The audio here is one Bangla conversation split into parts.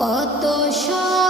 কত সময়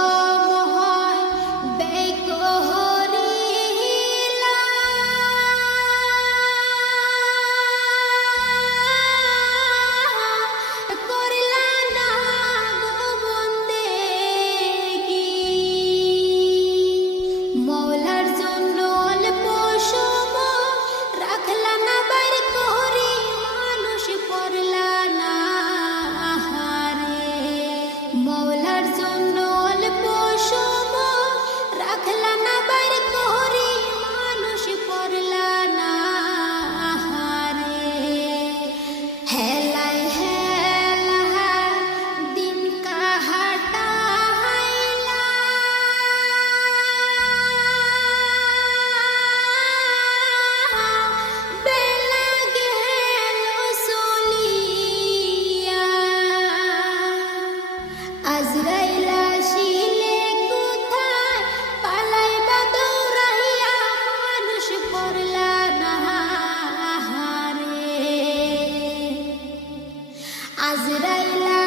আজরাইলা